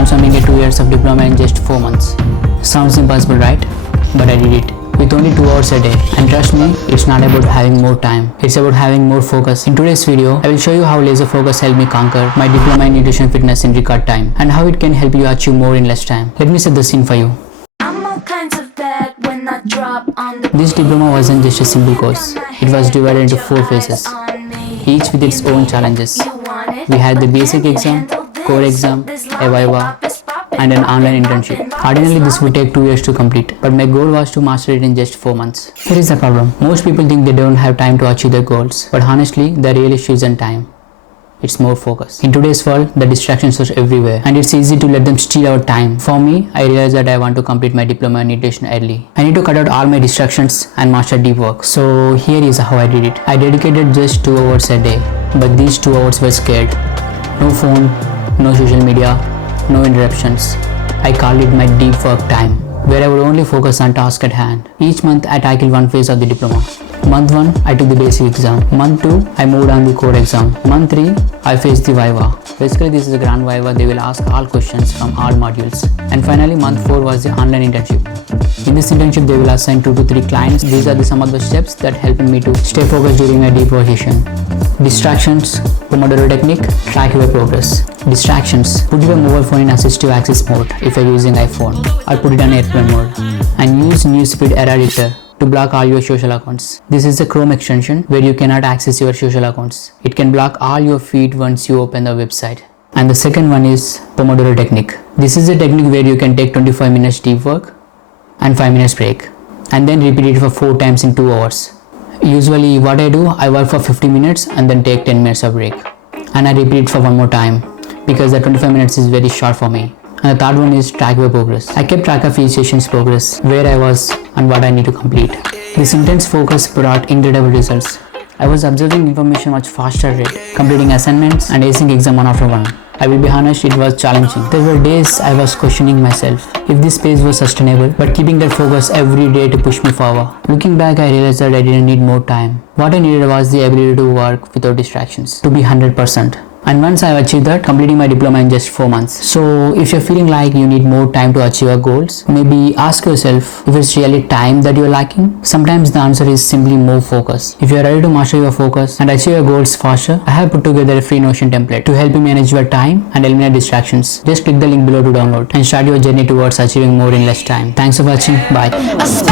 transforming a 2 years of diploma in just 4 months. Sounds impossible, right? But I did it. With only 2 hours a day. And trust me, it's not about having more time. It's about having more focus. In today's video, I will show you how laser focus helped me conquer my diploma in nutrition fitness in record time and how it can help you achieve more in less time. Let me set the scene for you. This diploma wasn't just a simple course. It was divided into 4 phases, each with its own challenges. We had the basic exam, core exam, a viva, and an online internship. Ordinarily this would take 2 years to complete, but my goal was to master it in just 4 months. Here is the problem. Most people think they don't have time to achieve their goals, but honestly, the real issue isn't time. It's more focus. In today's world, the distractions are everywhere and it's easy to let them steal our time. For me, I realized that I want to complete my diploma in nutrition early. I need to cut out all my distractions and master deep work. So here is how I did it. I dedicated just 2 hours a day, but these 2 hours were scared. No phone, no social media, no interruptions. I called it my deep work time, where I would only focus on tasks at hand. Each month I tackled one phase of the diploma. Month 1, I took the basic exam. Month 2, I moved on the core exam. Month 3, I faced the viva. Basically, this is a grand viva. They will ask all questions from all modules. And finally, month 4 was the online internship. In this internship, they will assign 2 to 3 clients. These are some of the steps that helped me to stay focused during my deep work session. Distractions, Pomodoro technique, track your progress. Distractions, put your mobile phone in assistive access mode if you're using iPhone, or put it on airplane mode. And use newsfeed error editor to block all your social accounts. This is a Chrome extension where you cannot access your social accounts. It can block all your feed once you open the website. And the second one is Pomodoro technique. This is a technique where you can take 25 minutes deep work and 5 minutes break, and then repeat it for 4 times in 2 hours. Usually what I do, I work for 50 minutes and then take 10 minutes of break. And I repeat it for one more time because the 25 minutes is very short for me. And the third one is track your progress. I kept track of each session's progress, where I was and what I need to complete. This intense focus brought incredible results. I was observing information much faster rate, completing assignments and acing exam one after one. I will be honest, it was challenging. There were days I was questioning myself if this pace was sustainable, but keeping that focus every day to push me forward. Looking back, I realized that I didn't need more time. What I needed was the ability to work without distractions, to be 100%. And once I achieved that, completing my diploma in just 4 months. So if you're feeling like you need more time to achieve your goals, maybe ask yourself if it's really time that you're lacking. Sometimes the answer is simply more focus. If you're ready to master your focus and achieve your goals faster, I have put together a free Notion template to help you manage your time and eliminate distractions. Just click the link below to download and start your journey towards achieving more in less time. Thanks for watching. Bye.